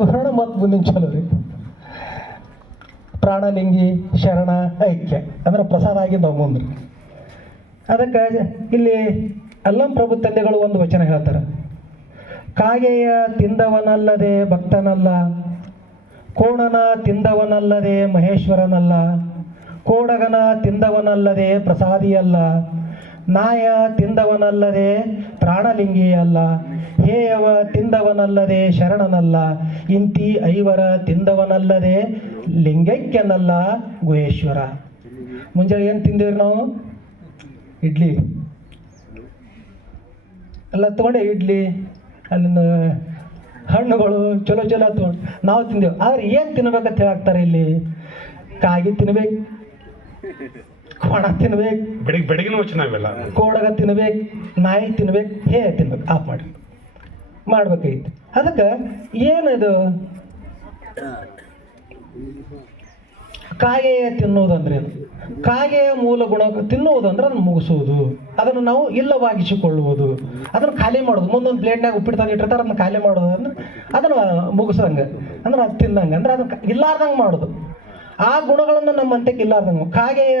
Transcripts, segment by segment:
ಬರೋಣ ಮತ್ತು ಮುಂದಿನ ಚಲೋ ರೀ. ಪ್ರಾಣಲಿಂಗಿ ಶರಣ ಐಕ್ಯ ಅಂದ್ರೆ ಪ್ರಸಾದ ಆಗಿದ್ದು ಮುಂದ್ರಿ. ಅದಕ್ಕೆ ಇಲ್ಲಿ ಅಲ್ಲಂ ಪ್ರಭು ತಂದೆಗಳು ಒಂದು ವಚನ ಹೇಳ್ತಾರೆ. ಕಾಗೆಯ ತಿಂದವನಲ್ಲದೆ ಭಕ್ತನಲ್ಲ, ಕೋಣನ ತಿಂದವನಲ್ಲದೆ ಮಹೇಶ್ವರನಲ್ಲ, ಕೋಡಗನ ತಿಂದವನಲ್ಲದೆ ಪ್ರಸಾದಿಯಲ್ಲ, ನಾಯ ತಿಂದವನಲ್ಲದೆ ಪ್ರಾಣಲಿಂಗಿಯಲ್ಲ, ಹೇಯವ ತಿಂದವನಲ್ಲದೆ ಶರಣನಲ್ಲ, ಇಂತಿ ಐವರ ತಿಂದವನಲ್ಲದೆ ಲಿಂಗೈಕ್ಯನಲ್ಲ ಗುಹೇಶ್ವರ. ಮುಂಜಾನೆ ಏನು ತಿಂದೇವ್ರಿ ನಾವು? ಇಡ್ಲಿ ಎಲ್ಲ ತೊಗೊಂಡೆ, ಇಡ್ಲಿ ಅಲ್ಲಿಂದ ಹಣ್ಣುಗಳು ಚಲೋ ಚಲೋ ತೊಗೊಂಡು ನಾವು ತಿಂದೆವು. ಆದ್ರೆ ಏನು ತಿನ್ಬೇಕಂತ ಹೇಳಾಕ್ತಾರೆ ಇಲ್ಲಿ? ಕಾಗಿ ತಿನ್ಬೇಕು, ಕೋಣ ತಿನ್ಬೇಕು, ಬೆಳಗಿನ ವಚನ ಇವೆಲ್ಲ. ಕೋಡಗ ತಿನ್ಬೇಕು, ನಾಯಿ ತಿನ್ಬೇಕು, ಹೇ ತಿನ್ಬೇಕು. ಆಫ್ ಮಾಡ್ಬೇಕೈತಿ. ಅದಕ್ಕೆ ಏನಿದು ಕಾಗೆಯ ತಿನ್ನುವುದಂದ್ರೇನು? ಕಾಗೆಯ ಮೂಲ ಗುಣ ತಿನ್ನುವುದಂದ್ರೆ ಅದನ್ನು ಮುಗಿಸುವುದು, ಅದನ್ನು ನಾವು ಇಲ್ಲವಾಗಿಸಿಕೊಳ್ಳುವುದು, ಅದನ್ನು ಖಾಲಿ ಮಾಡೋದು. ಮುಂದೊಂದು ಪ್ಲೇಟ್ನಾಗ ಉಪ್ಪಿಟ್ಟು ತಂದು ಇಟ್ಟಿರ್ತಾರೆ, ಅದನ್ನು ಖಾಲಿ ಮಾಡೋದು ಅಂದ್ರೆ ಅದನ್ನು ಮುಗಿಸ್ದಂಗೆ, ಅಂದ್ರೆ ಅದು ತಿಂದಂಗೆ, ಅಂದ್ರೆ ಅದನ್ನು ಇಲ್ಲಾರ್ದಂಗೆ ಮಾಡೋದು. ಆ ಗುಣಗಳನ್ನು ನಮ್ಮ ಅಂತ್ಯಕ್ಕೆ ಇಲ್ಲಾರ್ದಂಗೆ. ಕಾಗೆಯ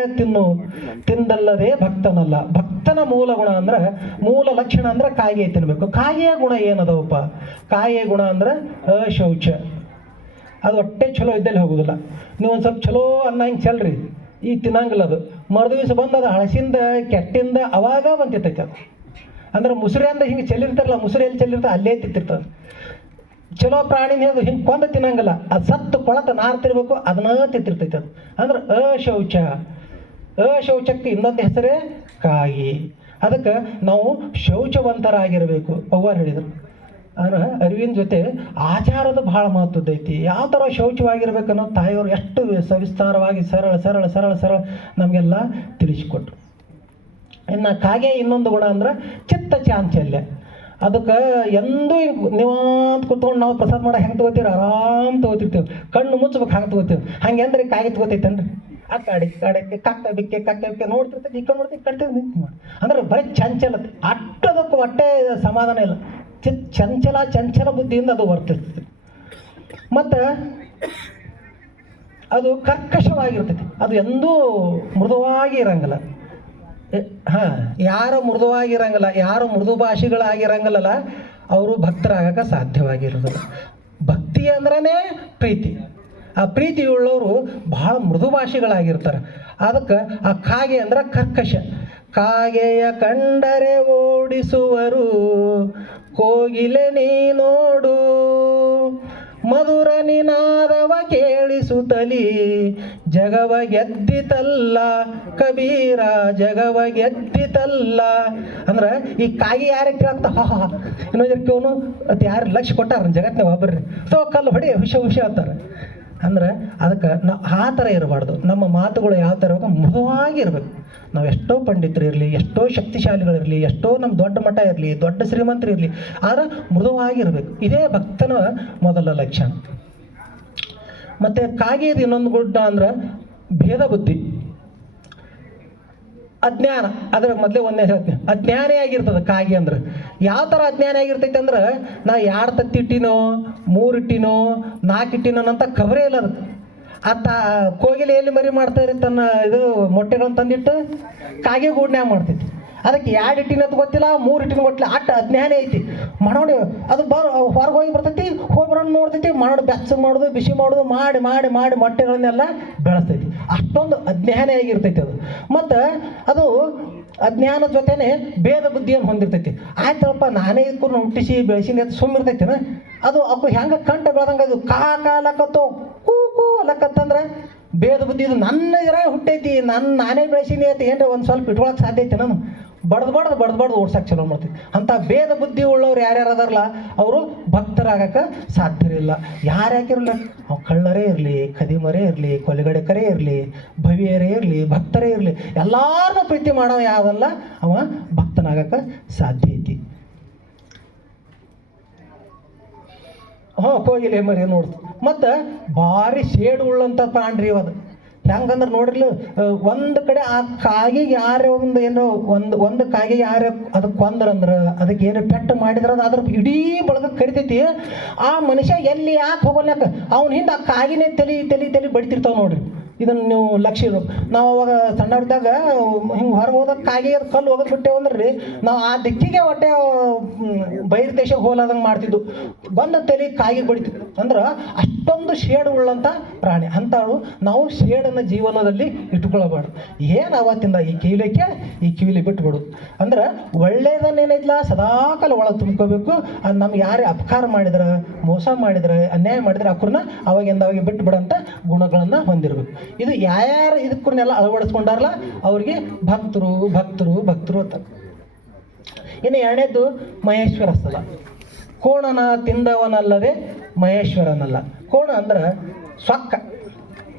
ತಿಂದಲ್ಲದೆ ಭಕ್ತನಲ್ಲ. ಭಕ್ತನ ಮೂಲ ಗುಣ ಅಂದ್ರೆ, ಮೂಲ ಲಕ್ಷಣ ಅಂದ್ರೆ ಕಾಗೆ ತಿನ್ಬೇಕು. ಕಾಗೆಯ ಗುಣ ಏನದವಪ್ಪ? ಕಾಗೆಯ ಗುಣ ಅಂದ್ರೆ ಅಶೌಚ. ಅದು ಹೊಟ್ಟೆ ಚಲೋ ಇದ್ದಲ್ಲಿ ಹೋಗುದಿಲ್ಲ. ನೀವು ಒಂದು ಸ್ವಲ್ಪ ಚಲೋ ಅನ್ನ ಹಿಂಗೆ ಚೆಲ್ರಿ, ಈಗ ತಿನ್ನಂಗಿಲ್ಲ. ಅದು ಮರುದಿವಸ ಬಂದು ಅದು ಹಳಸಿಂದ ಕೆಟ್ಟಿಂದ ಅವಾಗ ಬಂತಿರ್ತೈತೆ ಅದು. ಅಂದ್ರೆ ಮುಸುರೆ ಅಂದ್ರೆ ಹಿಂಗೆ ಚೆಲ್ಲಿರ್ತಾರಲ್ಲ, ಮುಸುರೆ ಎಲ್ಲಿ ಚೆಲ್ಲಿರ್ತಾರೆ ಅಲ್ಲೇ ತಿಂತಿರ್ತದೆ. ಚಲೋ ಪ್ರಾಣಿನೇ ಅದು ಹಿಂಗೆ ಕೊಂದ ತಿನ್ನಂಗಿಲ್ಲ, ಅದು ಸತ್ತು ಕೊಳತ ನಾರ್ತಿರ್ಬೇಕು, ಅದನ್ನ ತಿಂತಿರ್ತೈತೆ ಅದು. ಅಂದ್ರೆ ಅಶೌಚ. ಅಶೌಚಕ್ಕೆ ಇನ್ನೊಂದು ಹೆಸರೇ ಕಾಯಿ. ಅದಕ್ಕೆ ನಾವು ಶೌಚವಂತರಾಗಿರಬೇಕು. ಅವ್ವಾರು ಹೇಳಿದರು. ಅಂದ್ರೆ ಅರಿವಿನ ಜೊತೆ ಆಚಾರದ ಭಾಳ ಮಹತ್ವದೈತಿ. ಯಾವ ಥರ ಶೌಚವಾಗಿರ್ಬೇಕನ್ನೋ ತಾಯಿಯವರು ಎಷ್ಟು ಸವಿಸ್ತಾರವಾಗಿ ಸರಳ ಸರಳ ಸರಳ ಸರಳ ನಮಗೆಲ್ಲ ತಿಳಿಸಿಕೊಟ್ರು. ಇನ್ನು ಕಾಗೆ ಇನ್ನೊಂದು ಗುಣ ಅಂದ್ರೆ ಚಿತ್ತ ಚಾಂಚಲ್ಯ. ಅದಕ್ಕೆ ಎಂದೂ ನೀವು ಅಂತ ಕುತ್ಕೊಂಡು ನಾವು ಪ್ರಸಾದ ಮಾಡೋ ಹೆಂಗೆ ತೊಗೋತೀವಿ? ಆರಾಮ್ ತೊಗೋತಿರ್ತೀವಿ, ಕಣ್ಣು ಮುಚ್ಚಬೇಕು, ಹಂಗೆ ತೊಗೋತೀವಿ. ಹಂಗೆ ಅಂದ್ರೆ ಕಾಗೆ ತೊಗೋತೈತೇನ್ರಿ? ಆ ಕಡೆ ಕಕ್ಕ ಬಿಕ್ಕೆ ನೋಡ್ತಿರ್ತೈತೆ, ಈ ಕಡೆ ನೋಡ್ತೀವಿ, ಕಟ್ತೀವಿ, ನಿಂತು ಮಾಡಿ. ಅಂದ್ರೆ ಬರೀ ಚಂಚಲತೆ. ಅಟ್ಟದಕ್ಕೂ ಹೊಟ್ಟೆ ಸಮಾಧಾನ ಇಲ್ಲ. ಚಂಚಲ ಬುದ್ಧಿಯಿಂದ ಅದು ವರ್ತಿರ್ತೈತಿ. ಮತ್ತು ಅದು ಕರ್ಕಶವಾಗಿರ್ತೈತಿ. ಅದು ಎಂದೂ ಮೃದುವಾಗಿ ಇರಂಗಿಲ್ಲ. ಯಾರು ಮೃದುವಾಗಿರಂಗಿಲ್ಲ, ಯಾರು ಮೃದು ಭಾಷಿಗಳಾಗಿರಂಗಿಲ್ಲಲ್ಲ, ಅವರು ಭಕ್ತರಾಗಕ್ಕೆ ಸಾಧ್ಯವಾಗಿರೋದಿಲ್ಲ. ಭಕ್ತಿ ಅಂದ್ರೇ ಪ್ರೀತಿ. ಆ ಪ್ರೀತಿಯುಳ್ಳವರು ಬಹಳ ಮೃದು ಭಾಷಿಗಳಾಗಿರ್ತಾರೆ. ಅದಕ್ಕೆ ಆ ಕಾಗೆ ಅಂದ್ರೆ ಕರ್ಕಶ. ಕಾಗೆಯ ಕಂಡರೆ ಓಡಿಸುವರು, ಕೋಗಿಲೆ ನೀ ನೋಡು, ಮಧುರ ನಿನಾದವ ಕೇಳಿಸುತ್ತಲಿ, ಜಗವ ಗೆದ್ದಿತಲ್ಲ ಕಬೀರ, ಜಗವ ಗೆದ್ದಿತಲ್ಲ. ಅಂದ್ರೆ ಈ ಕಾಗಿ ಯಾರಿಗೆ ಕೇಳ್ತಾ ಇನ್ನೊಂದಕ್ಕೆ ಅವನು ಅದು ಯಾರು ಲಕ್ಷ್ಯ ಕೊಟ್ಟಾರ ಜಗತ್ತಿನ ಒಬ್ಬರ್ರಿ ಸೊ ಕಲ್ಲು ಹೊಡಿ ಹುಷ ಅಂತಾರೆ. ಅಂದ್ರೆ ಅದಕ್ಕೆ ನಾವು ಆ ಥರ ಇರಬಾರ್ದು. ನಮ್ಮ ಮಾತುಗಳು ಯಾವ ಥರ ಮೃದುವಾಗಿ ಇರಬೇಕು. ನಾವು ಎಷ್ಟೋ ಪಂಡಿತರು ಇರಲಿ, ಎಷ್ಟೋ ಶಕ್ತಿಶಾಲಿಗಳಿರಲಿ, ಎಷ್ಟೋ ನಮ್ಮ ದೊಡ್ಡ ಮಠ ಇರಲಿ, ದೊಡ್ಡ ಶ್ರೀಮಂತರು ಇರಲಿ, ಆದ್ರೆ ಮೃದುವಾಗಿರ್ಬೇಕು. ಇದೇ ಭಕ್ತನ ಮೊದಲ ಲಕ್ಷಣ. ಮತ್ತು ಕಾಗೆದು ಇನ್ನೊಂದು ಗುಡ್ಡ ಅಂದ್ರೆ ಭೇದ ಬುದ್ಧಿ, ಅಜ್ಞಾನ. ಅದ್ರ ಮೊದಲೇ ಒಂದೇ ಹೇಳ್ತೀನಿ, ಅಜ್ಞಾನಿ ಆಗಿರ್ತದೆ ಕಾಗೆ ಅಂದ್ರೆ. ಯಾವ ಥರ ಅಜ್ಞಾನಿ ಆಗಿರ್ತೈತೆ ಅಂದ್ರೆ, ನಾ 2 ತತ್ತಿಟ್ಟಿನೋ 3 ಇಟ್ಟಿನೋ 4 ಇಟ್ಟಿನೋ ಅಂತ ಖಬರೇ ಇಲ್ಲ ಅದಕ್ಕೆ. ಕೋಗಿಲೆ ಎಲ್ಲಿ ಮರಿ ಮಾಡ್ತಾ ತನ್ನ ಇದು ಮೊಟ್ಟೆಗಳನ್ನು ತಂದಿಟ್ಟು ಕಾಗೆ ಗೂಡ್ನ್ಯಾಗ ಮಾಡ್ತೈತಿ. ಅದಕ್ಕೆ 2 ಇಟ್ಟಿನ ಗೊತ್ತಿಲ್ಲ, 3 ಇಟ್ಟಿನ ಗೊತ್ತಿಲ್ಲ, ಅಟ್ಟು ಅಜ್ಞಾನಿ ಐತಿ. ಮಾಡೋಡಿ ಅದು ಹೊರಗೆ ಹೋಗಿ ಬರ್ತೈತಿ, ಹೋಗಿ ಬರೋಣ ನೋಡ್ತೈತಿ, ಮಾಡೋದು ಬೆಚ್ಚ ಮಾಡೋದು ಬಿಸಿ ಮಾಡೋದು ಮಾಡಿ ಮಾಡಿ ಮಾಡಿ ಮೊಟ್ಟೆಗಳನ್ನೆಲ್ಲ ಬೆಳೆಸ್ತೈತಿ. ಅಷ್ಟೊಂದು ಅಜ್ಞಾನಿ ಆಗಿರ್ತೈತಿ ಅದು. ಮತ್ತು ಅದು ಅಜ್ಞಾನದ ಜೊತೆನೆ ಭೇದ ಬುದ್ಧಿಯನ್ನು ಹೊಂದಿರ್ತೈತಿ. ಆಯ್ತಪ್ಪ ನಾನೇ ಇದಕ್ಕೂ ಹುಟ್ಟಿಸಿ ಬೆಳೆಸಿನಿ ಅಂತ ಸುಮ್ಮಿರ್ತೈತಿನ. ಅದು ಅಪ್ಪ ಹೆಂಗೆ ಕಂಠ ಬೆಳೆದಂಗೆ ಅದು ಲಕ್ಕತ್ತೋ ಕೂ ಲಕ್ಕತ್ತಂದ್ರೆ ಭೇದ ಬುದ್ಧಿ. ಇದು ನನ್ನ ಇದರ ಹುಟ್ಟೈತಿ, ನಾನೇ ಬೆಳೆಸೀನಿ ಅಂತ ಏನ್ರ ಒಂದು ಸ್ವಲ್ಪ ಇಟ್ಕೊಳಕ್ಕೆ ಸಾಧ್ಯ ಐತೆ. ನಾನು ಬಡ್ದು ಓಡ್ಸಕ್ಕೆ ಚಲೋ ಮಾಡ್ತೀವಿ. ಅಂಥ ಭೇದ ಬುದ್ಧಿ ಉಳ್ಳವ್ರು ಯಾರ್ಯಾರು ಅದಾರಲ್ಲ ಅವರು ಭಕ್ತರಾಗಕ್ಕೆ ಸಾಧ್ಯರಿಲ್ಲ. ಯಾರ್ಯಾಕಿರಲ್ಲ, ಅವು ಕಳ್ಳರೇ ಇರಲಿ, ಖದೀಮರೇ ಇರಲಿ, ಕೊಲೆಗಡೆಕರೇ ಇರಲಿ, ಭವಿಯರೇ ಇರಲಿ, ಭಕ್ತರೇ ಇರಲಿ, ಎಲ್ಲಾರನ್ನೂ ಪ್ರೀತಿ ಮಾಡೋ ಯಾವುದಲ್ಲ ಅವ ಭಕ್ತನಾಗಕ್ಕೆ ಸಾಧ್ಯ ಐತಿ. ಕೋಗಿಲೆ ಮರಿ ನೋಡ್ತು. ಮತ್ತು ಭಾರಿ ಸೇಡು ಉಳ್ಳಂಥ ಪ್ರಾಣ್ರಿ ಅದು. ಹೆಂಗಂದ್ರೆ ನೋಡ್ರಿ, ಒಂದು ಕಡೆ ಆ ಕಾಗಿಗೆ ಯಾರೇ ಒಂದು ಏನೋ ಒಂದು ಕಾಗಿಗೆ ಯಾರೇ ಅದಕ್ಕೆ ಕೊಂದ್ರಂದ್ರೆ, ಅದಕ್ಕೆ ಏನೋ ಪೆಟ್ಟು ಮಾಡಿದ್ರೆ ಅದು ಅದ್ರ ಇಡೀ ಬಳಗ ಕರಿತೈತಿ. ಆ ಮನುಷ್ಯ ಎಲ್ಲಿ ಯಾಕೆ ಹೋಗಲ್ಯಾಕ ಅವ್ನ ಹಿಂದೆ ಆ ಕಾಗಿನೇ ತಲೆ ಬಡಿತಿರ್ತಾವೆ ನೋಡ್ರಿ. ಇದನ್ನು ನೀವು ಲಕ್ಷ್ಯ ಇರ್ಬೇಕು. ನಾವು ಅವಾಗ ಸಣ್ಣವ್ರಿದ್ದಾಗ ಹಿಂಗೆ ಹೊರಗೆ ಹೋದಾಗ ಕಾಗಿ ಅದು ಕಲ್ಲು ಹೋಗೋದು ಬಿಟ್ಟೇವು ಅಂದ್ರೆ ರೀ, ನಾವು ಆ ದಿಕ್ಕಿಗೆ ಹೊಟ್ಟೆ ಬೈರ್ ದೇಶಕ್ಕೆ ಹೋಲಾದಂಗೆ ಮಾಡ್ತಿದ್ದು. ಬಂದ ತಲೆ ಕಾಗಿ ಬಡಿತಿದ್ದು. ಅಂದ್ರೆ ಅಷ್ಟೊಂದು ಶೇಡು ಉಳ್ಳಂಥ ಪ್ರಾಣಿ ಅಂಥವು ನಾವು ಶೇಡನ್ನು ಜೀವನದಲ್ಲಿ ಇಟ್ಕೊಳ್ಬಾರ್ದು. ಏನು ಅವತ್ತಿಂದ ಈ ಕಿವಿಲಿ ಬಿಟ್ಬಿಡೋದು. ಅಂದ್ರೆ ಒಳ್ಳೇದನ್ನೇನೈತಿಲ್ಲ ಸದಾಕಾಲ ಒಳಗೆ ತುಂಬ್ಕೋಬೇಕು. ಅದು ನಮ್ಗೆ ಯಾರೇ ಅಪಕಾರ ಮಾಡಿದ್ರೆ, ಮೋಸ ಮಾಡಿದ್ರೆ, ಅನ್ಯಾಯ ಮಾಡಿದ್ರೆ ಅವ್ರನ್ನ ಅವಾಗಿಂದ ಅವಾಗ ಬಿಟ್ಟು ಬಿಡೋಂಥ ಗುಣಗಳನ್ನು ಹೊಂದಿರಬೇಕು. ಇದು ಯಾರ್ಯಾರು ಇದಕ್ಕನ್ನೆಲ್ಲ ಅಳವಡಿಸ್ಕೊಂಡಾರಲ್ಲ ಅವ್ರಿಗೆ ಭಕ್ತರು ಅಂತ. ಇನ್ನು ಎರಡನೇದು ಮಹೇಶ್ವರ ಸ್ಥಳ. ಕೋಣನ ತಿಂದವನಲ್ಲದೆ ಮಹೇಶ್ವರನಲ್ಲ. ಕೋಣ ಅಂದ್ರೆ ಸೊಕ್ಕ,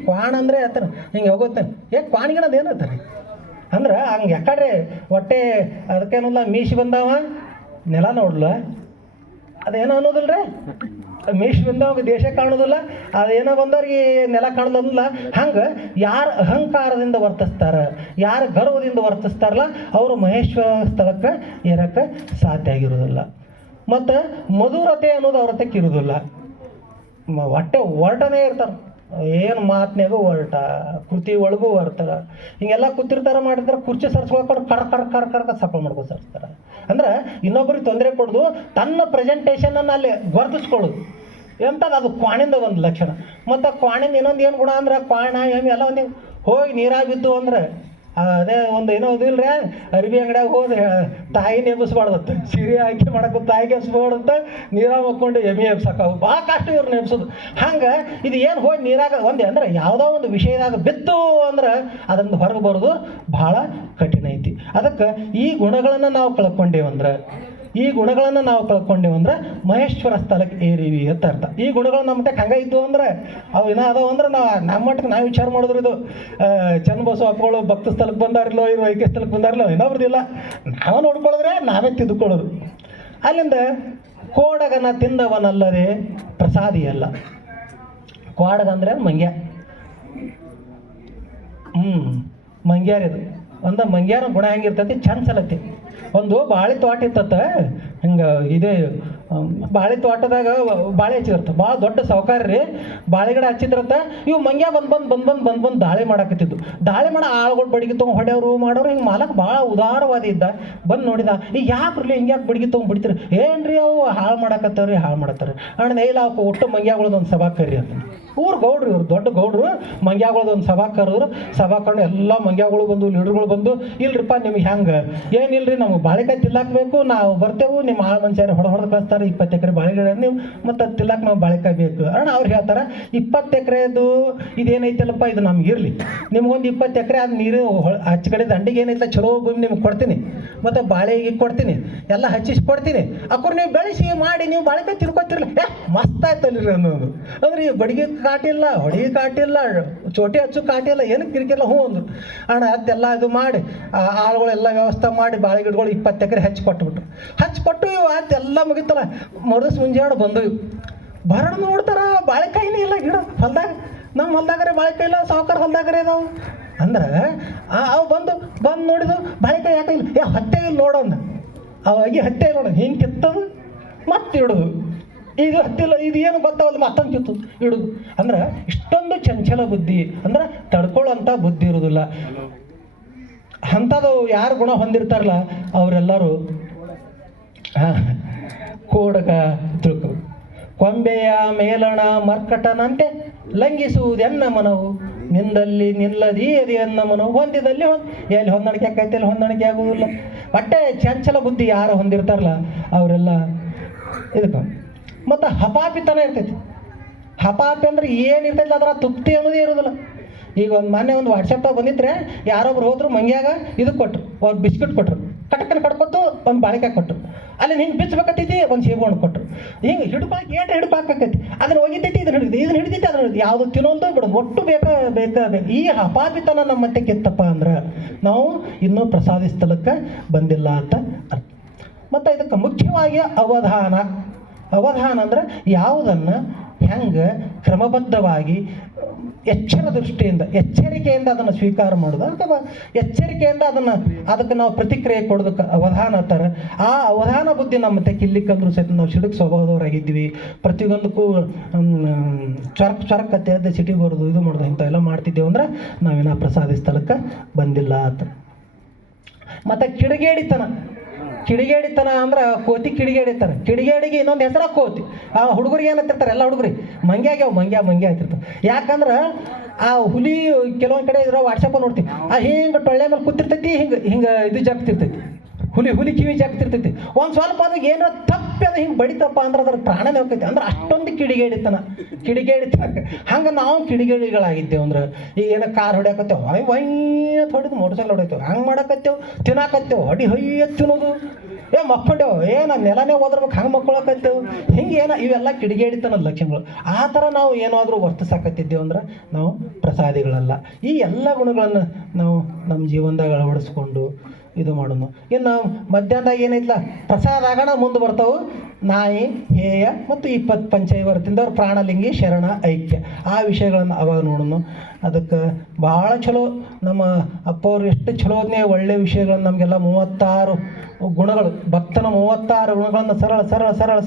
ಕ್ವಾಣ ಅಂದರೆ ಆತರ ಹಿಂಗೆ ಹೋಗುತ್ತೆ. ಕ್ವಾಣಿಗಿನದು ಏನಂತಾರೆ ಅಂದ್ರೆ ಹಂಗೆ ಯಾಕಡ್ರೆ ಹೊಟ್ಟೆ ಅದಕ್ಕೇನಲ್ಲ ಮೀಸಿ ಬಂದವ ನೆಲ ನೋಡ್ಲ, ಅದೇನೋ ಅನ್ನೋದಿಲ್ಲ ರೀ. ಮೀಸಿ ಬಂದವಾಗ ದೇಶ ಕಾಣೋದಿಲ್ಲ, ಅದೇನೋ ಬಂದವ್ರಿಗೆ ನೆಲ ಕಾಣೋದಿಲ್ಲ. ಹಂಗೆ ಯಾರು ಅಹಂಕಾರದಿಂದ ವರ್ತಿಸ್ತಾರ, ಯಾರು ಗರ್ವದಿಂದ ವರ್ತಿಸ್ತಾರಲ್ಲ ಅವರು ಮಹೇಶ್ವರ ಸ್ಥಳಕ್ಕೆ ಏರಕ್ಕೆ ಸಾಧ್ಯ ಆಗಿರೋದಿಲ್ಲ. ಮತ್ತು ಮಧುರತೆ ಅನ್ನೋದು ಅವ್ರ ಹತ್ತಕ್ಕೆ ಇರೋದಿಲ್ಲ. ಹೊಟ್ಟೆ ಹೊರಟನೇ ಇರ್ತಾರೆ. ಏನು ಮಾತನ್ಯಾಗೂ ಹೊರಟ, ಕೃತಿ ಒಳಗೂ ಹೊರ್ತಾರ. ಹಿಂಗೆಲ್ಲ ಕೂತಿರ್ತಾರೆ ಮಾಡಿರ್ತಾರೆ. ಕುರ್ಚಿ ಸರ್ಸ್ಕೊಳ್ಕೊಂಡು ಕರ್ ಸಫಲ ಮಾಡ್ಕೊಂಡು ಸರ್ಸ್ತಾರೆ. ಅಂದ್ರೆ ಇನ್ನೊಬ್ಬರಿಗೆ ತೊಂದರೆ ಕೊಡೋದು, ತನ್ನ ಪ್ರೆಸೆಂಟೇಷನನ್ನು ಅಲ್ಲಿ ವರ್ತಿಸ್ಕೊಳ್ಳೋದು ಎಂಥದ್ದು ಅದು ಕ್ವಾಣಿಂದ ಒಂದು ಲಕ್ಷಣ. ಮತ್ತು ಕ್ವಾಣಿಂದ ಇನ್ನೊಂದು ಏನು ಗುಣ ಅಂದ್ರೆ, ಕ್ವಾಣ ಎಮ್ಮೆ ಎಲ್ಲ ಒಂದು ಹೋಗಿ ನೀರಾಗ ಬಿದ್ದು ಅಂದ್ರೆ ಅದೇ ಒಂದು ಏನೋ ಇದಿಲ್ಲ ರೀ, ಅರಿವಿ ಅಂಗಡಿಯಾಗ ಹೋದ ತಾಯಿ ನೆಬ್ಬಿಸ್ಬಾರ್ದತ್ತ, ಸೀರೆ ಹಾಕಿ ಮಾಡಕ್ಕೆ ತಾಯಿಗೆ ಎಬ್ಸ್ಬಾರ್ದಂತ, ನೀರಾಗ ಮಕ್ಕೊಂಡು ಎಮ್ಮೆ ಎಬ್ಸಕ್ಕಾಗ ಭಾಳ ಕಷ್ಟ ಇವ್ರು ನೆಬ್ಸೋದು. ಹಂಗೆ ಇದು ಏನು ಹೋಗಿ ನೀರಾಗ ಒಂದೇ ಅಂದ್ರೆ ಯಾವುದೋ ಒಂದು ವಿಷಯದಾಗ ಬಿತ್ತು ಅಂದ್ರೆ ಅದರಿಂದ ಹೊರಗೆ ಬರೋದು ಭಾಳ ಕಠಿಣ ಐತಿ. ಅದಕ್ಕೆ ಈ ಗುಣಗಳನ್ನು ನಾವು ಕಳ್ಕೊಂಡೇವಂದ್ರೆ ಮಹೇಶ್ವರ ಸ್ಥಳಕ್ಕೆ ಏರಿವಿ ಅಂತ ಅರ್ಥ. ಈ ಗುಣಗಳು ನಮ್ಮ ಮಟ್ಟಕ್ಕೆ ಹಂಗೆ ಇದ್ದು ಅಂದ್ರೆ ಅವು ಏನೋ ಅದಾವ ಅಂದ್ರೆ ನಮ್ಮ ಮಟ್ಟಕ್ಕೆ ನಾವು ವಿಚಾರ ಮಾಡಿದ್ರು ಇದು ಚನ್ನಬಸವ ಅಪ್ಪಗಳು ಭಕ್ತ ಸ್ಥಳಕ್ಕೆ ಬಂದಾರಿಲ್ಲೋ, ಇವರು ಐಕ್ಯ ಸ್ಥಳಕ್ಕೆ ಬಂದಾರಿಲ್ಲೋ, ಇನ್ನೊಬ್ರದಿಲ್ಲ. ನಾವು ನೋಡ್ಕೊಳ್ಳೋದ್ರೆ ನಾವೇ ತಿದ್ದುಕೊಳ್ಳೋದು. ಅಲ್ಲಿಂದ ಕೋಡಗನ ತಿಂದವನಲ್ಲದೆ ಪ್ರಸಾದಿಯಲ್ಲ. ಕೋಡಗ ಅಂದ್ರೆ ಮಂಗ್ಯ. ಮಂಗ್ಯಾರಿದು ಒಂದು ಮಂಗ್ಯಾರ ಗುಣ ಹೆಂಗಿರ್ತೈತಿ, ಚಂಚಲತೆ. ಒಂದು ಬಾಳೆ ತೋಟ ಇತ್ತತ್ತ, ಹಿಂಗೆ ಇದೇ ಬಾಳೆ ತೋಟದಾಗ ಬಾಳೆ ಹಚ್ಚಿದ್ರತ್ತ. ಭಾಳ ದೊಡ್ಡ ಸಾವುಕಾರ ರೀ, ಬಾಳೆ ಗಿಡ ಹಚ್ಚಿದ್ರತ್ತ. ಇವು ಮಂಗ್ಯ ಬಂದು ದಾಳಿ ಮಾಡಾಕತ್ತಿದ್ದು. ದಾಳಿ ಮಾಡೋ ಆಳುಗಳು ಬಡಿಗೆ ತೊಗೊಂಡು ಹೊಡೆಯವರು ಮಾಡೋರು. ಹಿಂಗೆ ಮಾಲಕ್ ಭಾಳ ಉದಾರವಾದಿ ಇದ್ದ. ಬಂದು ನೋಡಿದ, ಈಗ ಯಾಕ್ರಿ ಹಿಂಗ್ಯಾಕೆ ಬಡಿಗೆ ತೊಗೊಂಡು ಬಿಡ್ತೀರಿ? ಏನ್ರಿ ಅವು ಹಾಳು ಮಾಡಾಕತ್ತವ್ರಿ, ಹಾಳು ಮಾಡತ್ತಾರೆ ಅಣ್ಣ. ಇಲ್ಲ ಅವಕ್ಕೆ ಒಟ್ಟು ಮಂಗ್ಯಾಗಳದೊಂದು ಸಭಾ ಕರಿ ಅಂತ. ಊರು ಗೌಡ್ರು, ಇವ್ರು ದೊಡ್ಡ ಗೌಡ್ರು. ಮಂಗ್ಯಾಗಳದೊಂದು ಸಭಾ ಕರೆದ್ರು. ಸಭಾ ಕರೆದು ಎಲ್ಲ ಮಂಗ್ಯಾಗಳು ಬಂದು, ಲೀಡರ್ಗಳು ಬಂದು, ಇಲ್ರಿಪ್ಪ ನಿಮ್ಗೆ ಹೆಂಗೆ ಏನಿಲ್ರಿ, ನಮ್ಗೆ ಬಾಳೆಕಾಯಿ ತಿಲ್ಲಾಕಬೇಕು, ನಾವು ಬರ್ತೇವೆ. ನಿಮ್ಮ ಆಳು ಮನುಷ್ಯರು ಹೊಡೆದು ಕಳಿಸ್ತಾರೆ. 20 ಎಕರೆ ಬಾಳೆಗಿಡ ನೀವು ಮತ್ತು ಅದು ತಿಲ್ಲಾಕ ನಾವು ಬಾಳೆಕಾಯಿ ಬೇಕು ಅಣ್ಣ. ಅವ್ರು ಹೇಳ್ತಾರೆ 20 ಎಕರೆದು ಇದೇನೈತಲ್ಲಪ್ಪ ಇದು ನಮ್ಗೆ ಇರಲಿ, ನಿಮ್ಗೊಂದು 20 ಎಕರೆ ಅದು ನೀರು ಹಚ್ಚ ಕಡೆ ದಂಡಿಗೆ ಏನೈತಲ್ಲ ಚಲೋ ಭೂಮಿ ನಿಮ್ಗೆ ಕೊಡ್ತೀನಿ, ಮತ್ತು ಬಾಳೆಗೆ ಕೊಡ್ತೀನಿ, ಎಲ್ಲ ಹಚ್ಚಿಸಿ ಕೊಡ್ತೀನಿ. ಅಕ್ಕೋರು ನೀವು ಬೆಳೆಸಿ ಮಾಡಿ ನೀವು ಬಾಳೆಕಾಯಿ ತಿನ್ಕೊತಿರಲ್ಲ, ಮಸ್ತ್ ಆಯ್ತಲ್ರಿ ಅನ್ನೋದು. ಅಂದ್ರೆ ಈ ಬಡಿಗೆ ಕಾಟಿಲ್ಲ, ಹೊಡಿಗೆ ಕಾಟಿಲ್ಲ, ಚೋಟಿ ಹಚ್ಚು ಕಾಟಿಲ್ಲ, ಏನಕ್ಕೆ ಕಿರಿಕಿಲ್ಲ. ಹ್ಞೂ ಅಂದ್ರು. ಅಣ್ಣ ಅದೆಲ್ಲ ಇದು ಮಾಡಿ ಆಳುಗಳೆಲ್ಲ ವ್ಯವಸ್ಥೆ ಮಾಡಿ ಬಾಳೆ ಗಿಡಗಳು 20 ಎಕರೆ ಹಚ್ಕೊಟ್ಟು ಇವು ಅದೆಲ್ಲ ಮುಗಿತಲ್ಲ. ಮರುದಿವ್ಸ ಮುಂಜಾನೆ ಬಂದು ಬರೋಣ ನೋಡ್ತಾರ ಬಾಳೆಕಾಯಿನೇ ಇಲ್ಲ ಗಿಡ ಹೊಲ್ದಾಗ. ನಮ್ಮ ಹೊಲ್ದಾಗರೆ ಬಾಳೆಕಾಯಿ ಇಲ್ಲ, ಸಾವುಕಾರ ಹೊಲ್ದಾಗರೆ ಇದಾವೆ ಅಂದ್ರೆ ಅವು ಬಂದು ನೋಡಿದು ಬಾಳೆಕಾಯಿ ಯಾಕೆ ಇಲ್ಲ, ಹತ್ತೆ ಇಲ್ಲ ನೋಡೋಣ. ಅವಾಗಿ ಹತ್ತೆ ಇಲ್ಲ ನೋಡೋಣ, ಹಿಂಗೆ ಕಿತ್ತದು ಮತ್ತೆ ಇಡೋದು. ಇದು ಹತ್ತಿಲ್ಲ, ಇದು ಏನು ಗೊತ್ತಾಗಲ್ಲ, ಮತ್ತೊಂದು ಕಿತ್ತು ಇಡೋದು. ಅಂದ್ರೆ ಇಷ್ಟೊಂದು ಚಂಚಲ ಬುದ್ಧಿ, ಅಂದ್ರೆ ತಡ್ಕೊಳ್ಳೋಂಥ ಬುದ್ಧಿ ಇರೋದಿಲ್ಲ. ಅಂಥದ್ದು ಯಾರು ಗುಣ ಹೊಂದಿರ್ತಾರಲ್ಲ ಅವರೆಲ್ಲರೂ ಕೋಡಗ ತಿಳ್ಕೊ. ಕೊಂಬೆಯ ಮೇಲಣ ಮರ್ಕಟನಂತೆ ಲಂಘಿಸುವುದೆನ್ನ ಮನವು, ನಿಂದಲ್ಲಿ ನಿಲ್ಲದಿ ಅದಿ ಅನ್ನ ಮನವು, ಹೊಂದಿದಲ್ಲಿ ಎಲ್ಲಿ ಹೊಂದಾಣಿಕೆ ಆಕೈತೆ ಅಲ್ಲಿ ಹೊಂದಾಣಿಕೆ ಆಗುವುದಿಲ್ಲ. ಒಟ್ಟೆ ಚಂಚಲ ಬುದ್ಧಿ ಯಾರು ಹೊಂದಿರ್ತಾರಲ್ಲ ಅವರೆಲ್ಲ ಇದಕ್ಕೆ. ಮತ್ತು ಹಪಾಪಿತನ ಇರ್ತೈತಿ. ಹಪಾಪಿ ಅಂದ್ರೆ ಏನಿರ್ತೈತಿ ಅದರ ತೃಪ್ತಿ ಅನ್ನೋದೇ ಇರೋದಿಲ್ಲ. ಈಗ ಒಂದು ಮೊನ್ನೆ ಒಂದು ವಾಟ್ಸಪ್ದಾಗ ಬಂದಿದ್ರೆ ಯಾರೊಬ್ರು ಹೋದ್ರು ಮಂಗ್ಯಾಗ ಇದು ಕೊಟ್ಟರು, ಒಂದು ಬಿಸ್ಕಿಟ್ ಕೊಟ್ಟರು, ಕಟಕನ ಕಡ್ಕೊತು ಒಂದು ಬಾಳೆಕಾಯಿ ಕೊಟ್ಟರು. ಅಲ್ಲಿ ಹಿಂಗೆ ಬಿಚ್ಚಬೇಕತ್ತೈತಿ ಒಂದು ಸೇಬು ಹಣ್ಣು ಕೊಟ್ಟರು. ಹಿಂಗೆ ಹಿಡ್ಕೊಳಕ್ಕೆ ಹಿಡ್ಪಾಕೈತಿ, ಅದನ್ನು ಒಗಿತೈತಿ, ಇದನ್ನು ಹಿಡಿದೈತಿ ಅದನ್ನು ಹಿಡಿದು ಯಾವುದು ತಿನ್ನೋದು ಬಿಡೋದು, ಒಟ್ಟು ಬೇಕಾ. ಈ ಹಪಾಪಿತನ ನಮ್ಮ ಮತ್ತೆ ಕೆತ್ತಪ್ಪ ಅಂದ್ರೆ ನಾವು ಇನ್ನೂ ಪ್ರಸಾದಿ ಸ್ಥಳಕ್ಕೆ ಬಂದಿಲ್ಲ ಅಂತ ಅರ್ಥ. ಮತ್ತು ಇದಕ್ಕೆ ಮುಖ್ಯವಾಗಿ ಅವಧಾನ ಅಂದ್ರೆ ಯಾವುದನ್ನು ಹೆಂಗೆ ಕ್ರಮಬದ್ಧವಾಗಿ ಎಚ್ಚರ ದೃಷ್ಟಿಯಿಂದ ಎಚ್ಚರಿಕೆಯಿಂದ ಅದನ್ನು ಸ್ವೀಕಾರ ಮಾಡೋದು ಅಥವಾ ಎಚ್ಚರಿಕೆಯಿಂದ ಅದಕ್ಕೆ ನಾವು ಪ್ರತಿಕ್ರಿಯೆ ಕೊಡೋದಕ್ಕೆ ಅವಧಾನ ಅಂತಾರೆ. ಆ ಅವಧಾನ ಬುದ್ಧಿ ನಮ್ಮ ತೆಕ್ಕೆ ಇಲ್ಲಿಕ್ಕಂದ್ರೂ ಸಹಿತ ನಾವು ಸಿಡುಕು ಸ್ವಭಾವದವರಾಗಿದ್ದೀವಿ. ಪ್ರತಿಯೊಂದಕ್ಕೂ ಚೊರಕತ್ತೆ ಅದೇ ಸಿಟಿಗೆ ಬರೋದು ಇದು ಮಾಡೋದು ಇಂಥವೆಲ್ಲ ಮಾಡ್ತಿದ್ದೇವೆ ಅಂದ್ರೆ ನಾವೇನೋ ಪ್ರಸಾದಿ ಸ್ಥಳಕ್ಕೆ ಬಂದಿಲ್ಲ ಅಂತ. ಮತ್ತು ಕಿಡಿಗೇಡಿತನ ಅಂದ್ರೆ ಕೋತಿ ಕಿಡಿಗೇಡಿತನ. ಕಿಡಿಗೇಡಿಗೆ ಇನ್ನೊಂದು ಹೆಸರ ಕೋತಿ. ಆ ಹುಡುಗರಿಗೆ ಏನಂತಿರ್ತಾರೆ, ಎಲ್ಲ ಹುಡುಗರಿ ಮಂಗ್ಯ ಅಂತಿರ್ತಾರೆ. ಯಾಕಂದ್ರೆ ಆ ಹುಲಿ ಕೆಲವೊಂದು ಕಡೆ ಇರೋ ವಾಟ್ಸಪ್ ನೋಡ್ತೀವಿ, ಹಿಂಗೆ ಟೊಳ್ಳೆ ಮೇಲೆ ಕೂತಿರ್ತೈತಿ, ಹಿಂಗೆ ಇದು ಜಾಗ್ತಿರ್ತೈತಿ, ಹುಲಿ ಕಿವಿ ಜಾಗ್ತಿರ್ತೈತಿ. ಒಂದು ಸ್ವಲ್ಪ ಅದು ಏನಾರ ತಪ್ಪಿ ಅದು ಹಿಂಗೆ ಬಡಿತಪ್ಪ ಅಂದ್ರೆ ಅದ್ರ ಪ್ರಾಣನೇ ಹೋಗ್ತೈತಿ. ಅಂದ್ರೆ ಅಷ್ಟೊಂದು ಕಿಡಿಗೇಡಿತನ ಹಂಗೆ ನಾವು ಕಿಡಿಗೇಡಿಗಳಾಗಿದ್ದೇವೆ. ಅಂದ್ರೆ ಈಗ ಏನೋ ಕಾರ್ ಹೊಡ್ಯಾಕತ್ತೇವೆ, ವೈ ಅಂತ ಹೊಡಿದು ಮೋಟರ್ ಸೈಕಲ್ ಹೊಡಿತೇವೆ, ಹಂಗೆ ಮಾಡಾಕತ್ತೇವೆ, ತಿನ್ನಾಕತ್ತೇವೆ, ಹೊಯ್ಯ ತಿನ್ನೋದು, ಮಕ್ಕೊಂಡೇವು, ನಾನು ನೆಲನೇ ಓದಿರ್ಬೇಕು ಹಂಗೆ ಮಕ್ಕಳಕತ್ತೇವೆ, ಹಿಂಗೆ ಇವೆಲ್ಲ ಕಿಡಿಗೇಡಿತನ ಲಕ್ಷಣಗಳು. ಆ ಥರ ನಾವು ಏನಾದರೂ ವರ್ತಿಸಾಕತ್ತಿದ್ದೇವೆ ಅಂದ್ರೆ ನಾವು ಪ್ರಸಾದಿಗಳಲ್ಲ. ಈ ಎಲ್ಲ ಗುಣಗಳನ್ನು ನಾವು ನಮ್ಮ ಜೀವನದಾಗ ಅಳವಡಿಸ್ಕೊಂಡು ಇದು ಮಾಡೋಣ. ಇನ್ನು ಮಧ್ಯಾಹ್ನದಾಗ ಏನೈತಲ್ಲ ಪ್ರಸಾದ ಆಗೋಣ ಮುಂದೆ ಬರ್ತಾವೆ ನಾಯಿ, ಹೇಯ ಮತ್ತು 20 ಪಂಚೈವರ್ತಿಂದ ಅವ್ರ ಪ್ರಾಣಲಿಂಗಿ, ಶರಣ, ಐಕ್ಯ ಆ ವಿಷಯಗಳನ್ನು ಅವಾಗ ನೋಡೋಣ. ಅದಕ್ಕೆ ಭಾಳ ಚಲೋ ನಮ್ಮ ಅಪ್ಪವ್ರು ಎಷ್ಟು ಚಲೋದನ್ನೇ ಒಳ್ಳೆಯ ವಿಷಯಗಳನ್ನು ನಮಗೆಲ್ಲ 36 ಗುಣಗಳು, ಭಕ್ತನ 36 ಗುಣಗಳನ್ನು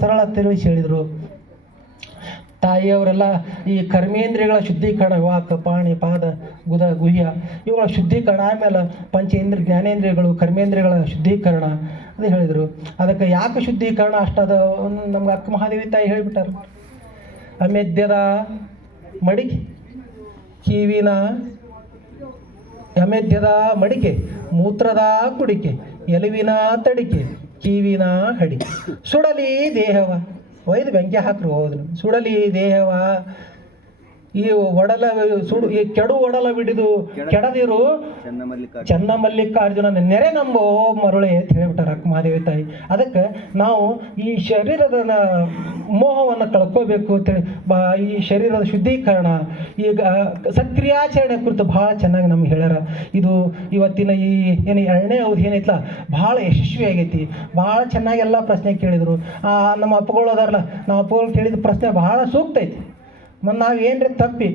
ಸರಳ ತಿಳಿಸಿ ಹೇಳಿದರು. ತಾಯಿಯವರೆಲ್ಲ ಈ ಕರ್ಮೇಂದ್ರಿಯಗಳ ಶುದ್ಧೀಕರಣ, ವಾಕ್, ಪಾಣಿ, ಪಾದ, ಗುದ, ಗುಹ್ಯ ಇವುಗಳ ಶುದ್ಧೀಕರಣ, ಆಮೇಲೆ ಪಂಚೇಂದ್ರಿಯ ಜ್ಞಾನೇಂದ್ರಿಯಗಳು, ಕರ್ಮೇಂದ್ರಿಯಗಳ ಶುದ್ಧೀಕರಣ ಅದು ಹೇಳಿದರು. ಅದಕ್ಕೆ ಯಾಕೆ ಶುದ್ಧೀಕರಣ ಅಷ್ಟದ ನಮ್ಗೆ ಅಕ್ಕ ಮಹಾದೇವಿ ತಾಯಿ ಹೇಳಿಬಿಟ್ಟಾರೆ. ಅಮೆದ್ಯದ ಮಡಿಕೆ, ಕಿವಿನ ಅಮೆದ್ಯದ ಮಡಿಕೆ, ಮೂತ್ರದ ಕುಡಿಕೆ, ಎಲುವಿನ ತಡಿಕೆ, ಕಿವಿನ ಹಡಿಕೆ, ಸುಡಲಿ ದೇಹವ ಒಯ್ದು ಬೆಂಕಿ ಹಾಕ್ರು ಹೋದ್ರು, ಸುಡಲಿ ದೇಹವ ಈ ಒಡಲ ಈ ಕೆಡು ಒಡಲ ಬಿಡಿದು ಕೆಡದಿರು ಚನ್ನಮಲ್ಲಿಕಾರ್ಜುನ ನೆರೆ ನಂಬೋ ಮರುಳೆ ಅಂತ ಹೇಳ್ಬಿಟ್ಟಾರ ಅಕ್ಕ ಮಹಾದೇವಿ ತಾಯಿ. ಅದಕ್ಕೆ ನಾವು ಈ ಶರೀರದ ಮೋಹವನ್ನು ಕಳ್ಕೋಬೇಕು ಅಂತೇಳಿ ಈ ಶರೀರದ ಶುದ್ಧೀಕರಣ, ಈಗ ಸಕ್ರಿಯಾಚರಣೆ ಕುರಿತು ಭಾಳ ಚೆನ್ನಾಗಿ ನಮ್ಗೆ ಹೇಳ್ಯಾರ. ಇದು ಇವತ್ತಿನ ಈ ಏನು 2ನೇ ಅವಧಿ ಏನೈತಲ್ಲ ಭಾಳ ಯಶಸ್ವಿ ಆಗೈತಿ. ಭಾಳ ಚೆನ್ನಾಗಿ ಎಲ್ಲ ಪ್ರಶ್ನೆ ಕೇಳಿದರು. ನಮ್ಮ ಅಪ್ಪಗಳು ಅದಾರಲ್ಲ, ನಮ್ಮ ಅಪ್ಪಗಳು ಕೇಳಿದ ಪ್ರಶ್ನೆ ಭಾಳ ಸೂಕ್ತ ಐತಿ. ಮತ್ತು ನಾವು ಏನ್ರಿ ತಪ್ಪಿ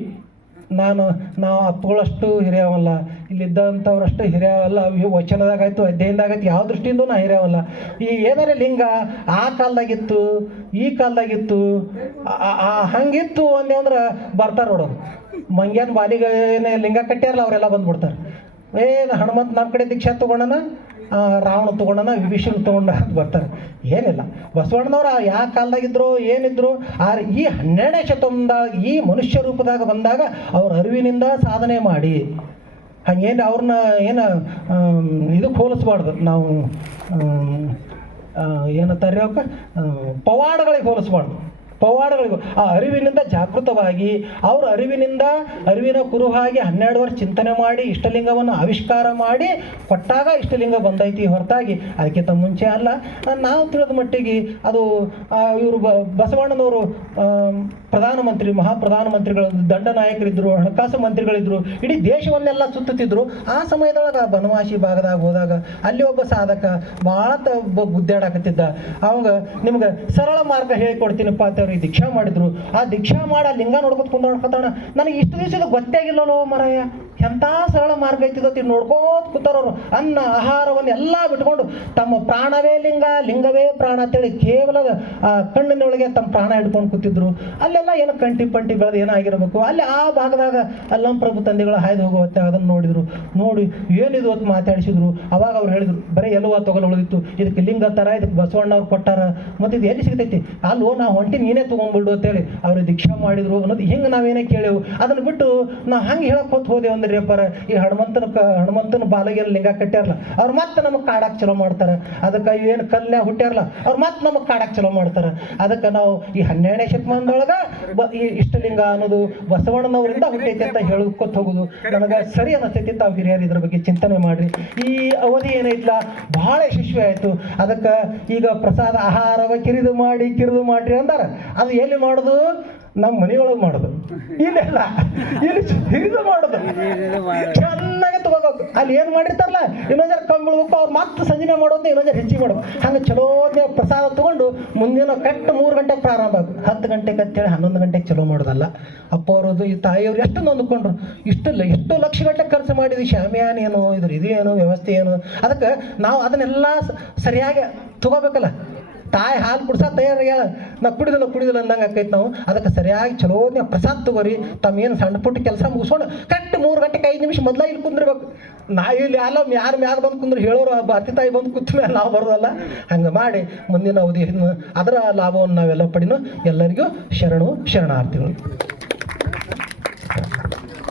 ನಾವು ಅಪ್ಪಗಳಷ್ಟು ಹಿರಿಯವಲ್ಲ, ಇಲ್ಲಿದ್ದಂಥವ್ರಷ್ಟು ಹಿರಿಯವಲ್ಲ, ವಚನದಾಗಾಯ್ತು ಅಧ್ಯಯನದಾಗಾಯ್ತು ಯಾವ ದೃಷ್ಟಿಯಿಂದ ನಾ ಹಿರಿಯವಲ್ಲ. ಈ ಏನಾರ ಲಿಂಗ ಆ ಕಾಲದಾಗಿತ್ತು ಈ ಕಾಲದಾಗಿತ್ತು ಹಂಗಿತ್ತು ಅಂದೆ ಅಂದ್ರೆ ಬರ್ತಾರೆ ನೋಡೋರು. ಮಂಗ್ಯಾನ ಬಾಲಿಗೆ ಏನೇ ಲಿಂಗ ಕಟ್ಟ್ಯಾರಲ್ಲ ಅವರೆಲ್ಲ ಬಂದ್ಬಿಡ್ತಾರೆ. ಹನುಮಂತ ನಮ್ಮ ಕಡೆ ದೀಕ್ಷಾ ತೊಗೊಂಡನ, ರಾವಣ ತೊಗೊಂಡನ, ವಿಭೀಷಣ ತೊಗೊಂಡ ಅಂತ ಬರ್ತಾರೆ. ಏನಿಲ್ಲ, ಬಸವಣ್ಣನವ್ರು ಯಾವ ಕಾಲದಾಗಿದ್ರು ಏನಿದ್ರು ಈ 12ನೇ ಶತಮಾನದಾಗ ಈ ಮನುಷ್ಯ ರೂಪದಾಗ ಬಂದಾಗ ಅವ್ರ ಅರಿವಿನಿಂದ ಸಾಧನೆ ಮಾಡಿ ಹಂಗೇನು ಅವ್ರನ್ನ ಇದಕ್ಕೆ ಹೋಲಿಸ್ಬಾರ್ದು. ನಾವು ಏನಂತಾರೆ ಅವಕ್ಕೆ ಪವಾಡಗಳಿಗೆ ಹೋಲಿಸ್ಬಾರ್ದು. ಪವಾಡಗಳಿಗೂ ಆ ಅರಿವಿನಿಂದ ಜಾಗೃತವಾಗಿ ಅವ್ರ ಅರಿವಿನ ಕುರುಹಾಗಿ 12 ವರ್ಷ ಚಿಂತನೆ ಮಾಡಿ ಇಷ್ಟಲಿಂಗವನ್ನು ಆವಿಷ್ಕಾರ ಮಾಡಿ ಕೊಟ್ಟಾಗ ಇಷ್ಟಲಿಂಗ ಬಂದೈತಿ. ಹೊರತಾಗಿ ಅದಕ್ಕಿಂತ ಮುಂಚೆ ಅಲ್ಲ. ನಾವು ತಿಳಿದ ಮಟ್ಟಿಗೆ ಅದು ಇವರು ಬಸವಣ್ಣನವರು ಪ್ರಧಾನಮಂತ್ರಿ, ಮಹಾಪ್ರಧಾನಮಂತ್ರಿಗಳು, ದಂಡನಾಯಕರಿದ್ದರು, ಹಣಕಾಸು ಮಂತ್ರಿಗಳಿದ್ದರು, ಇಡೀ ದೇಶವನ್ನೆಲ್ಲ ಸುತ್ತುತ್ತಿದ್ರು. ಆ ಸಮಯದೊಳಗೆ ಬನವಾಸಿ ಭಾಗದಾಗ ಹೋದಾಗ ಅಲ್ಲಿ ಒಬ್ಬ ಸಾಧಕ ಭಾಳ ಗುದ್ದಾಡಕತ್ತಿದ್ದ. ಅವಾಗ ನಿಮ್ಗೆ ಸರಳ ಮಾರ್ಗ ಹೇಳಿಕೊಡ್ತೀನಪ್ಪ ಅಂತ ಅವ್ರಿಗೆ ದೀಕ್ಷಾ ಮಾಡಿದ್ರು. ಆ ದೀಕ್ಷಾ ಮಾಡಿ ಲಿಂಗ ನೋಡ್ಕೊತಾಣ. ನನಗೆ ಇಷ್ಟು ದಿವಸದ ಗೊತ್ತೇ ಆಗಿಲ್ಲೋ ಮರಯ್ಯ, ಎಂಥ ಸರಳ ಮಾರ್ಗ ಐತಿದತ್ತಿ ನೋಡ್ಕೋತ ಕೂತಾರವ್ರು. ಅನ್ನ ಆಹಾರವನ್ನು ಎಲ್ಲ ಬಿಟ್ಕೊಂಡು ತಮ್ಮ ಪ್ರಾಣವೇ ಲಿಂಗ, ಲಿಂಗವೇ ಪ್ರಾಣ ಅಂತೇಳಿ ಕೇವಲ ಕಣ್ಣಿನೊಳಗೆ ತಮ್ಮ ಪ್ರಾಣ ಹಿಡ್ಕೊಂಡು ಕೂತಿದ್ರು. ಅಲ್ಲೆಲ್ಲ ಏನೋ ಕಂಟಿ ಪಂಟಿ ಬೆಳೆದು ಏನಾಗಿರ್ಬೇಕು. ಅಲ್ಲಿ ಆ ಭಾಗದಾಗ ಅಲ್ಲಂ ಪ್ರಭು ತಂದೆಗಳು ಹಾಯ್ದು ಹೋಗುವತ್ತೆ ಅದನ್ನು ನೋಡಿದ್ರು. ನೋಡಿ ಏನಿದು ಅಂತ ಮಾತಾಡಿಸಿದ್ರು. ಅವಾಗ ಅವ್ರು ಹೇಳಿದ್ರು, ಬರೀ ಎಲ್ಲವ ತೊಗೊಂಡು ಉಳಿದಿತ್ತು, ಇದಕ್ಕೆ ಲಿಂಗ ಥರ ಇದಕ್ಕೆ ಬಸವಣ್ಣವ್ರು ಕೊಟ್ಟಾರ, ಮತ್ತು ಇದು ಎಲ್ಲಿ ಸಿಗ್ತೈತಿ, ಅಲ್ಲೋ ನಾವು ಹೊಂಟಿ ನೀನೇ ತೊಗೊಂಡ್ಬಿಡು ಅಂತೇಳಿ ಅವ್ರಿಗೆ ದೀಕ್ಷಾ ಮಾಡಿದ್ರು ಅನ್ನೋದು ಹಿಂಗೆ ನಾವೇನೇ ಕೇಳೇವು. ಅದನ್ನು ಬಿಟ್ಟು ನಾವು ಹಂಗೆ ಹೇಳಕ್ಕೆ ಹೊತ್ತು ಹೋದೆವು ಅಂದ್ರೆ ಅಪ್ಪಾರ ಈ ಹನುಮಂತನ ಬಾಲಗೆಲ್ಲ ಲಿಂಗ ಕಟ್ಟ್ಯಾರಲ್ಲ ಅವ್ರು ಮತ್ತೆ ನಮಗೆ ಕಾಡಕ್ಕೆ ಚಲೋ ಮಾಡ್ತಾರೆ. ಅದಕ್ಕೆ ಏನು ಕಲ್ಯಾಣ ಹುಟ್ಟ್ಯಾರಲ್ಲ ಅವ್ರು ಮತ್ತೆ ನಮಗೆ ಕಾಡಕ್ಕೆ ಚಲೋ ಮಾಡ್ತಾರೆ. ಅದಕ್ಕೆ ನಾವು ಈ 12ನೇ ಶತಮಾನದೊಳಗೆ ಈ ಇಷ್ಟಲಿಂಗ ಅನ್ನೋದು ಬಸವಣ್ಣನವರಿಂದ ಹುಟ್ಟೈತೆ ಅಂತ ಹೇಳ್ಕೊತ ಹೋಗೋದು ನನಗೆ ಸರಿ ಅನ್ನಿಸ್ತೈತಿ. ತಾವು ಹಿರಿಯರು ಇದ್ರ ಬಗ್ಗೆ ಚಿಂತನೆ ಮಾಡಿರಿ. ಈ ಅವಧಿ ಏನೈತಲ್ಲ ಭಾಳ ಯಶಸ್ವಿ ಆಯಿತು. ಅದಕ್ಕೆ ಈಗ ಪ್ರಸಾದ ಆಹಾರವ ಕಿರಿದು ಮಾಡ್ರಿ ಅಂದಾರ. ಅದು ಎಲ್ಲಿ ಮಾಡೋದು? ನಮ್ಮ ಮನೆಯೊಳಗೆ ಮಾಡೋದು, ಇಲ್ಲೆಲ್ಲ ಇಲ್ಲಿ ಹಿರಿದು ಮಾಡೋದು, ಚೆನ್ನಾಗಿ ತಗೋಬೇಕು. ಅಲ್ಲಿ ಏನು ಮಾಡಿರ್ತಾರಲ್ಲ ಇನ್ನೊಂದರ ಕಮ್ಮಿ ಬಿಡ್ಬೇಕು, ಅವ್ರು ಮತ್ತೆ ಸಂಜೆ ಮಾಡೋದು ಇನ್ನೊಂದರ ಹೆಚ್ಚಿಗೆ ಮಾಡೋದು. ಹಂಗೆ ಚಲೋ ಪ್ರಸಾದ ತೊಗೊಂಡು ಮುಂದಿನ ಕರೆಕ್ಟ್ 3 ಗಂಟೆಗೆ ಪ್ರಾರಂಭ ಆಗೋದು. 10 ಗಂಟೆಗೆ ಅಂತೇಳಿ 11 ಗಂಟೆಗೆ ಚಲೋ ಮಾಡೋದಲ್ಲ. ಅಪ್ಪ ಅವರದು ಈ ತಾಯಿಯವ್ರು ಎಷ್ಟು ನೊಂದ್ಕೊಂಡ್ರು, ಎಷ್ಟು ಲಕ್ಷಗಟ್ಟಲೆ ಖರ್ಚು ಮಾಡಿದ್ವಿ, ಶಾಮಿಯಾನ ಏನು ಇದೇನು ವ್ಯವಸ್ಥೆ ಏನು. ಅದಕ್ಕೆ ನಾವು ಅದನ್ನೆಲ್ಲ ಸರಿಯಾಗಿ ತಗೋಬೇಕಲ್ಲ. ತಾಯಿ ಹಾಲು ಕುಡ್ಸ ತಯಾರಾಗ್ಯಾಳ, ನಾ ಕುಡಿದಿಲ್ಲ ಅಂದಂಗೆ ಆಕೈತೆ. ನಾವು ಅದಕ್ಕೆ ಸರಿಯಾಗಿ ಚಲೋ ಪ್ರಸಾದ ತಗೋರಿ. ತಮ್ಮ ಸಣ್ಣ ಪುಟ್ಟ ಕೆಲಸ ಮುಗಿಸ್ಕೊಂಡು ಕರೆಕ್ಟ್ 3 ಗಂಟೆಗೆ 5 ನಿಮಿಷ ಮೊದಲ ಇಲ್ಲಿ ಕುಂದಿರ್ಬೇಕು. ನಾವು ಇಲ್ಲಿ ಯಾರು ಮ್ಯಾಗ ಬಂದು ಕುಂದ್ರೆ ಹೇಳೋರು ಅತ್ತಿ ತಾಯಿ ಬಂದು ಕೂತ ಮೇಲೆ ನಾವು ಬರೋದಲ್ಲ. ಹಂಗೆ ಮಾಡಿ ಮುಂದಿನ ಅವಧಿ ಅದರ ಲಾಭವನ್ನು ನಾವೆಲ್ಲ ಪಡಿನೋ. ಎಲ್ಲರಿಗೂ ಶರಣಾರ್ಥಿಗಳು.